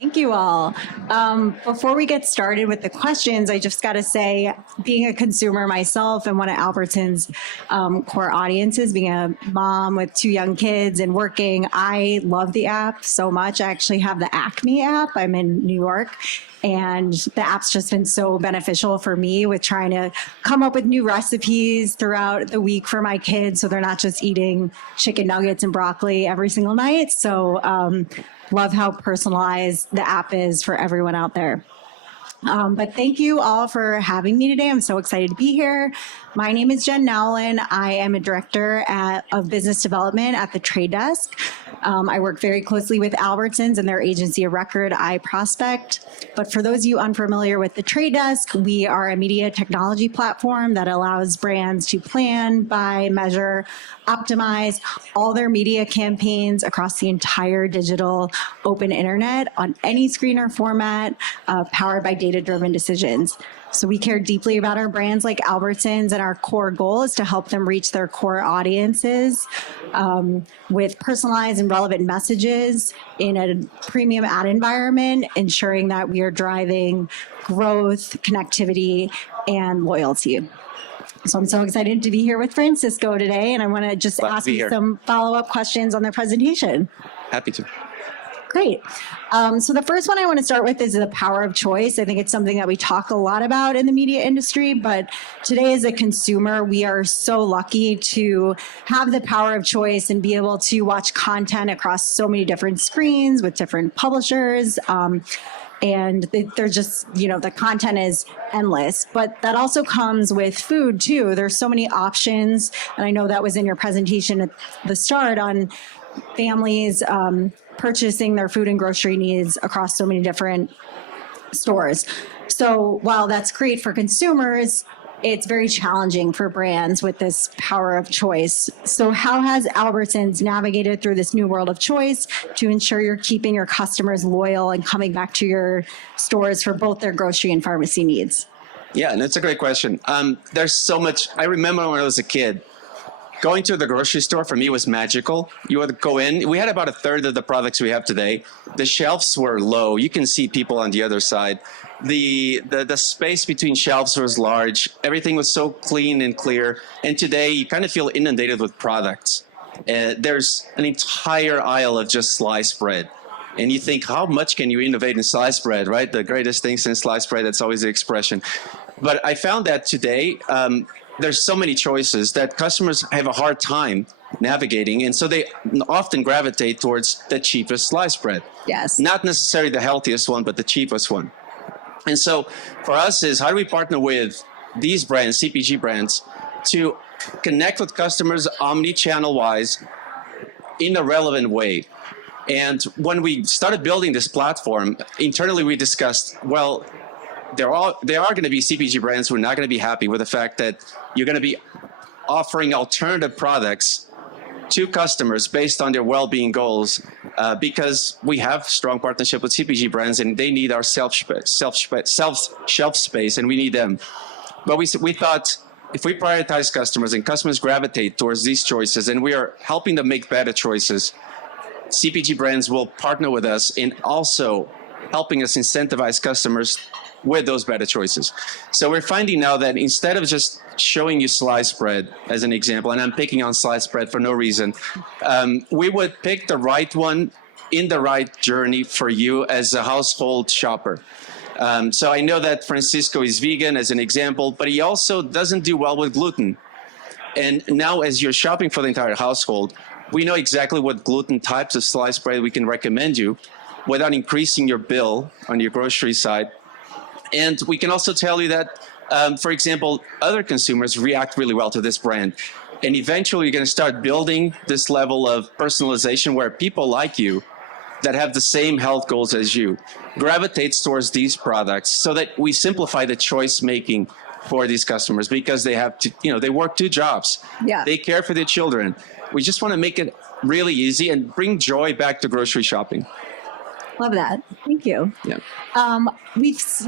Thank you all. Before we get started with the questions, I just got to say, being a consumer myself and one of Albertsons' core audiences, being a mom with two young kids and working, I love the app so much. I actually have the Acme app. I'm in New York. And the app's just been so beneficial for me with trying to come up with new recipes throughout the week for my kids so they're not just eating chicken nuggets and broccoli every single night. So love how personalized the app is for everyone out there. But thank you all for having me today. I'm so excited to be here. My name is Jen Nowlin. I am a director of business development at the Trade Desk. I work very closely with Albertsons and their agency of record, iProspect. But for those of you unfamiliar with the Trade Desk, we are a media technology platform that allows brands to plan, buy, measure, optimize all their media campaigns across the entire digital open internet on any screen or format, powered by data-driven decisions. So we care deeply about our brands like Albertsons, and our core goal is to help them reach their core audiences with personalized and relevant messages in a premium ad environment, ensuring that we are driving growth, connectivity, and loyalty. So I'm so excited to be here with Francisco today, and I want to just ask you some follow-up questions on the presentation. Happy to. Great. So the first one I want to start with is the power of choice. I think it's something that we talk a lot about in the media industry, but today as a consumer, we are so lucky to have the power of choice and be able to watch content across so many different screens with different publishers. And they're just, the content is endless, but that also comes with food too. There's so many options. And I know that was in your presentation at the start on families purchasing their food and grocery needs across so many different stores. So while that's great for consumers, it's very challenging for brands with this power of choice. So how has Albertsons navigated through this new world of choice to ensure you're keeping your customers loyal and coming back to your stores for both their grocery and pharmacy needs? Yeah, and that's a great question. There's so much. I remember when I was a kid, going to the grocery store for me was magical. You would go in. We had about a third of the products we have today. The shelves were low. You can see people on the other side. The space between shelves was large. Everything was so clean and clear. And today you kind of feel inundated with products. There's an entire aisle of just sliced bread. And you think, how much can you innovate in sliced bread, right? The greatest thing since sliced bread, that's always the expression. But I found that today, there's so many choices that customers have a hard time navigating. And so they often gravitate towards the cheapest sliced bread. Yes. Not necessarily the healthiest one, but the cheapest one. And so for us is how do we partner with these brands, CPG brands, to connect with customers omni-channel wise in a relevant way. And when we started building this platform, internally we discussed, well, there are going to be CPG brands who are not going to be happy with the fact that you're going to be offering alternative products to customers based on their well-being goals, because we have strong partnership with CPG brands and they need our shelf space and we need them. But we thought if we prioritize customers and customers gravitate towards these choices and we are helping them make better choices, CPG brands will partner with us in also helping us incentivize customers with those better choices. So we're finding now that instead of just showing you sliced bread as an example, and I'm picking on sliced bread for no reason, we would pick the right one in the right journey for you as a household shopper. So I know that Francisco is vegan as an example, but he also doesn't do well with gluten. And now as you're shopping for the entire household, we know exactly what gluten types of sliced bread we can recommend you without increasing your bill on your grocery side. And we can also tell you that, for example, other consumers react really well to this brand. And eventually you're going to start building this level of personalization where people like you that have the same health goals as you gravitate towards these products so that we simplify the choice making for these customers because they have to, they work two jobs. Yeah. They care for their children. We just want to make it really easy and bring joy back to grocery shopping. Love that. Thank you. Yeah.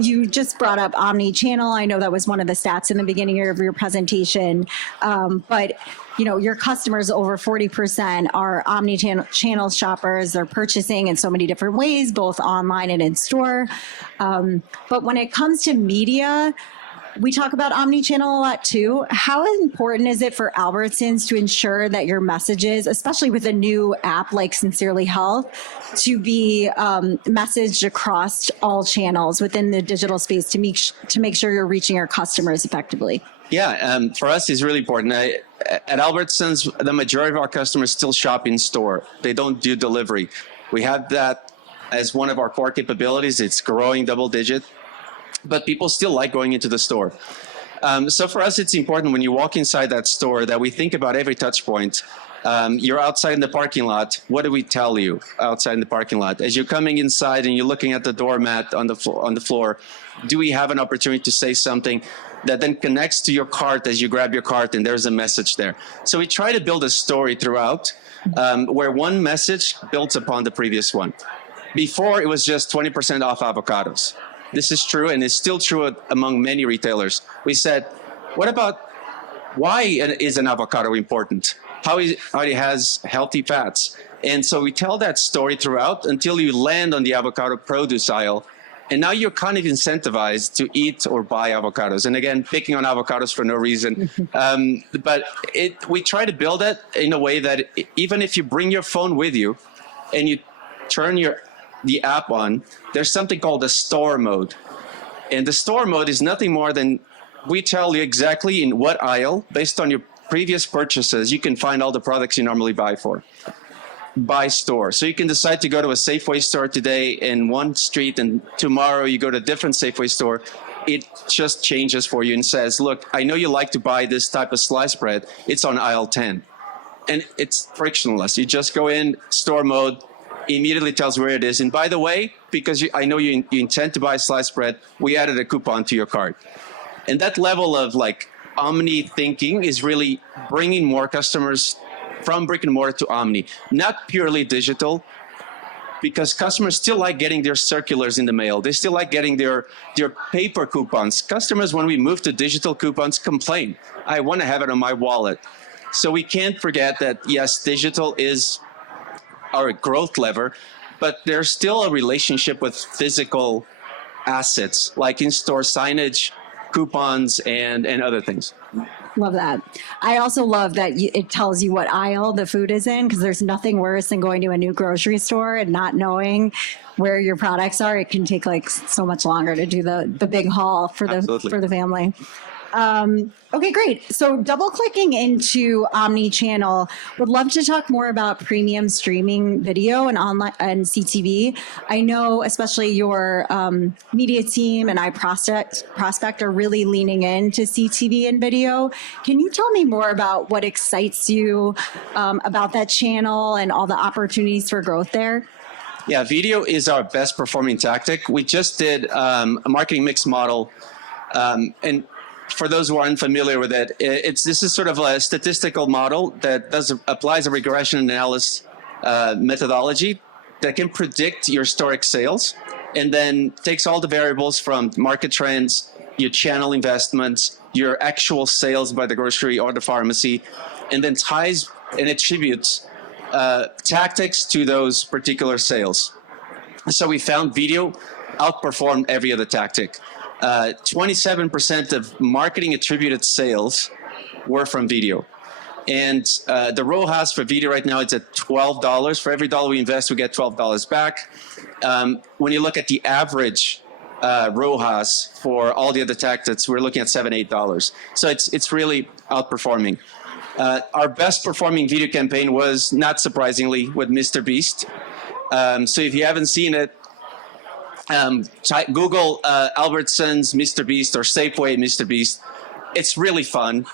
You just brought up omni-channel. I know that was one of the stats in the beginning of your presentation, but your customers, over 40% are omni-channel shoppers. They're purchasing in so many different ways, both online and in store. But when it comes to media, we talk about omni-channel a lot too. How important is it for Albertsons to ensure that your messages, especially with a new app like Sincerely Health, to be messaged across all channels within the digital space to make sure you're reaching your customers effectively? Yeah, for us, it's really important. At Albertsons, the majority of our customers still shop in store. They don't do delivery. We have that as one of our core capabilities. It's growing double digit. But people still like going into the store. So for us, it's important when you walk inside that store that we think about every touch point. You're outside in the parking lot. What do we tell you outside in the parking lot? As you're coming inside and you're looking at the doormat on the floor, do we have an opportunity to say something that then connects to your cart as you grab your cart and there's a message there? So we try to build a story throughout where one message builds upon the previous one. Before, it was just 20% off avocados. This is true, and it's still true among many retailers. We said, what about why is an avocado important? How it has healthy fats. And so we tell that story throughout until you land on the avocado produce aisle. And now you're kind of incentivized to eat or buy avocados. And again, picking on avocados for no reason. But we try to build it in a way that even if you bring your phone with you and you turn the app on, there's something called the store mode. And the store mode is nothing more than we tell you exactly in what aisle, based on your previous purchases, you can find all the products you normally buy by store. So you can decide to go to a Safeway store today in one street, and tomorrow you go to a different Safeway store. It just changes for you and says, look, I know you like to buy this type of sliced bread. It's on aisle 10. And it's frictionless. You just go in, store mode, immediately tells where it is. And by the way, because I know you intend to buy sliced bread, we added a coupon to your cart. And that level of like omni thinking is really bringing more customers from brick and mortar to omni, not purely digital, because customers still like getting their circulars in the mail. They still like getting their paper coupons. Customers, when we move to digital coupons, complain. I want to have it on my wallet. So we can't forget that, yes, digital is our growth lever, but there's still a relationship with physical assets like in-store signage, coupons, and other things. Love that. I also love that it tells you what aisle the food is in, because there's nothing worse than going to a new grocery store and not knowing where your products are. It can take like so much longer to do the big haul for the family. Okay, great. So double clicking into omni-channel, would love to talk more about premium streaming video and online and CTV. I know especially your media team and iProspect are really leaning into CTV and video. Can you tell me more about what excites you about that channel and all the opportunities for growth there? Yeah, video is our best performing tactic. We just did a marketing mix model, and for those who are unfamiliar with it, this is sort of a statistical model that applies a regression analysis methodology that can predict your historic sales, and then takes all the variables from market trends, your channel investments, your actual sales by the grocery or the pharmacy, and then ties and attributes tactics to those particular sales. So we found video outperformed every other tactic. 27% of marketing attributed sales were from video. And the ROAS for video right now is at $12. For every dollar we invest, we get $12 back. When you look at the average ROAS for all the other tactics, we're looking at $7, $8. So it's really outperforming. Our best performing video campaign was, not surprisingly, with Mr. Beast. So if you haven't seen it, Google Albertsons Mr. Beast or Safeway Mr. Beast. It's really fun.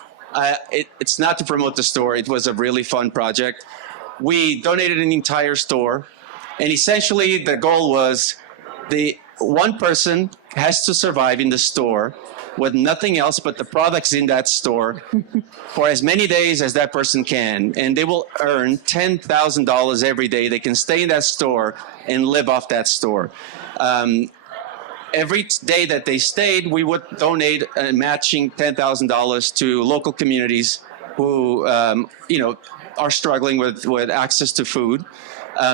It's not to promote the store. It was a really fun project. We donated an entire store, and essentially the goal was one person has to survive in the store with nothing else but the products in that store for as many days as that person can. And they will earn $10,000 every day. They can stay in that store and live off that store. Every day that they stayed, we would donate a matching $10,000 to local communities who, are struggling with access to food.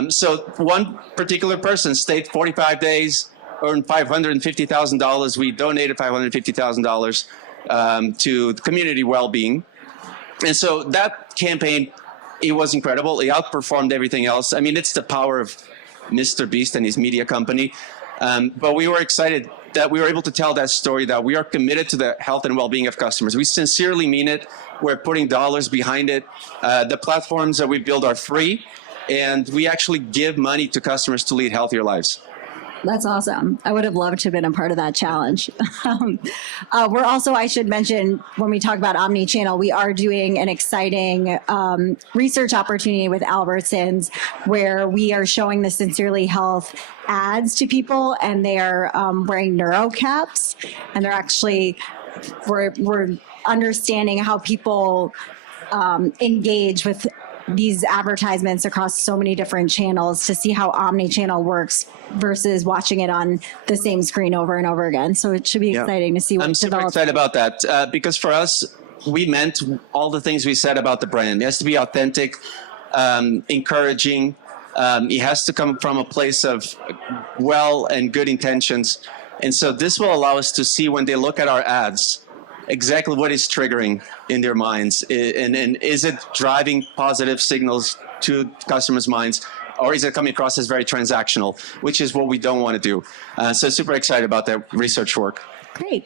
So one particular person stayed 45 days, earned $550,000. We donated $550,000 to the community well-being. And so that campaign, it was incredible. It outperformed everything else. I mean, it's the power of Mr. Beast and his media company. But we were excited that we were able to tell that story, that we are committed to the health and well-being of customers. We sincerely mean it. We're putting dollars behind it. The platforms that we build are free, and we actually give money to customers to lead healthier lives. That's awesome. I would have loved to have been a part of that challenge. We're also, I should mention, when we talk about omni-channel, we are doing an exciting research opportunity with Albertsons where we are showing the Sincerely Health ads to people, and they are wearing neuro caps, and they're actually, we're understanding how people engage with these advertisements across so many different channels to see how omni-channel works versus watching it on the same screen over and over again. So it should be exciting to see what I'm super excited about that because for us, we meant all the things we said about the brand. It has to be authentic, encouraging. It has to come from a place of well and good intentions. And so this will allow us to see when they look at our ads, exactly what is triggering in their minds, and is it driving positive signals to customers' minds, or is it coming across as very transactional, which is what we don't want to do. So super excited about that research work. Great.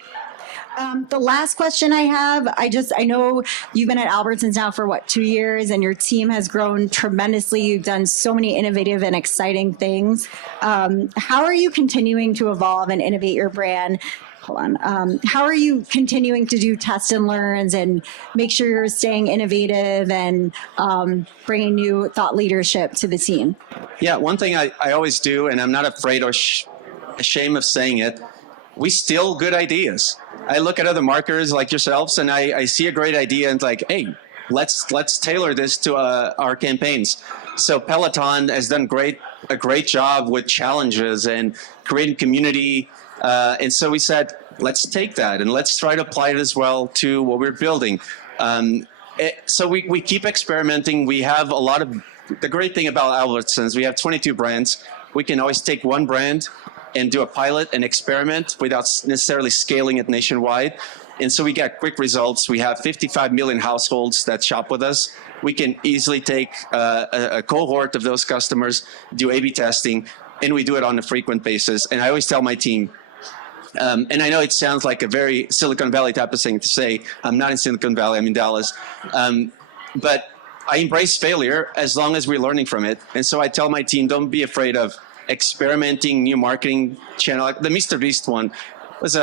The last question I have, I know you've been at Albertsons now for 2 years, and your team has grown tremendously. You've done so many innovative and exciting things. How are you continuing to evolve and innovate your brand? How are you continuing to do test and learns and make sure you're staying innovative and bringing new thought leadership to the team? Yeah, one thing I always do, and I'm not afraid or ashamed of saying it, we steal good ideas. I look at other marketers like yourselves, and I see a great idea and like, hey, let's tailor this to our campaigns. So Peloton has done a great job with challenges and creating community. And so we said, let's take that and let's try to apply it as well to what we're building. So we keep experimenting. We have a lot of, the great thing about Albertsons, we have 22 brands. We can always take one brand and do a pilot and experiment without necessarily scaling it nationwide. And so we get quick results. We have 55 million households that shop with us. We can easily take a cohort of those customers, do A/B testing, and we do it on a frequent basis. And I always tell my team, and I know it sounds like a very Silicon Valley type of thing to say. I'm not in Silicon Valley, I'm in Dallas. But I embrace failure as long as we're learning from it. And so I tell my team, don't be afraid of experimenting new marketing channel. Like the Mr. Beast one was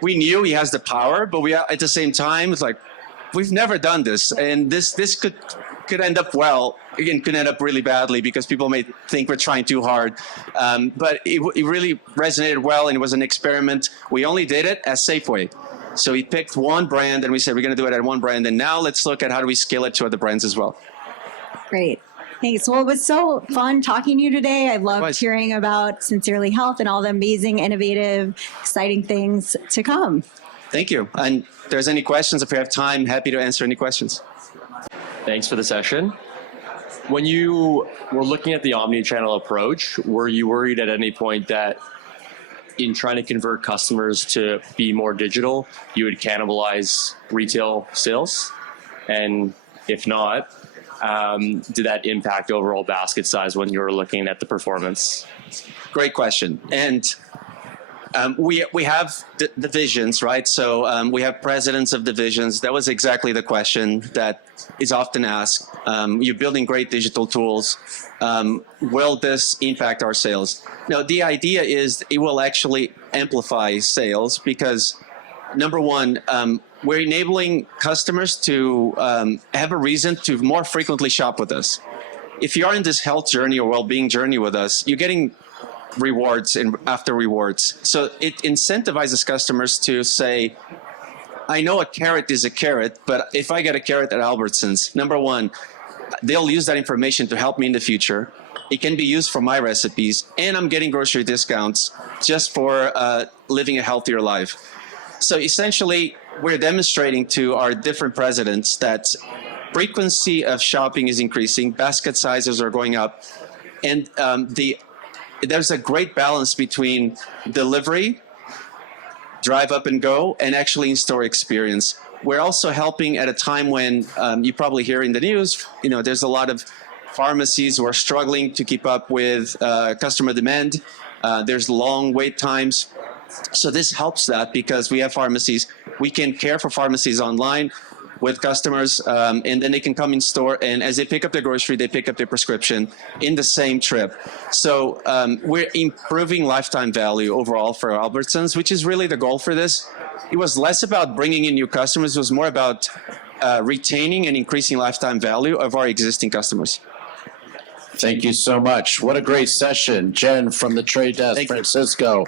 we knew he has the power, but we at the same time, it's like, we've never done this. And this could end up well. Again, could end up really badly because people may think we're trying too hard. But it really resonated well, and it was an experiment. We only did it as Safeway. So we picked one brand, and we said we're going to do it at one brand. And now let's look at how do we scale it to other brands as well. Great. Thanks. Well, it was so fun talking to you today. I loved hearing about Sincerely Health and all the amazing, innovative, exciting things to come. Thank you. And if there's any questions, if we have time, happy to answer any questions. Thanks for the session. When you were looking at the omni-channel approach, were you worried at any point that in trying to convert customers to be more digital, you would cannibalize retail sales? And if not, did that impact overall basket size when you were looking at the performance? Great question. And we have divisions, right? So we have presidents of divisions. That was exactly the question that is often asked. You're building great digital tools. Will this impact our sales? No, the idea is it will actually amplify sales because, number one, we're enabling customers to have a reason to more frequently shop with us. If you are in this health journey or well-being journey with us, you're getting rewards and after rewards. So it incentivizes customers to say, I know a carrot is a carrot, but if I get a carrot at Albertsons, number one, they'll use that information to help me in the future. It can be used for my recipes, and I'm getting grocery discounts just for living a healthier life. So essentially, we're demonstrating to our different presidents that frequency of shopping is increasing, basket sizes are going up, and there's a great balance between delivery, drive up and go, and actually in-store experience. We're also helping at a time when you probably hear in the news, there's a lot of pharmacies who are struggling to keep up with customer demand. There's long wait times. So this helps that because we have pharmacies. We can care for pharmacies online with customers, and then they can come in store, and as they pick up their grocery, they pick up their prescription in the same trip. So we're improving lifetime value overall for Albertsons, which is really the goal for this. It was less about bringing in new customers. It was more about retaining and increasing lifetime value of our existing customers. Thank you so much. What a great session. Jen from the Trade Desk, Thank you. Francisco.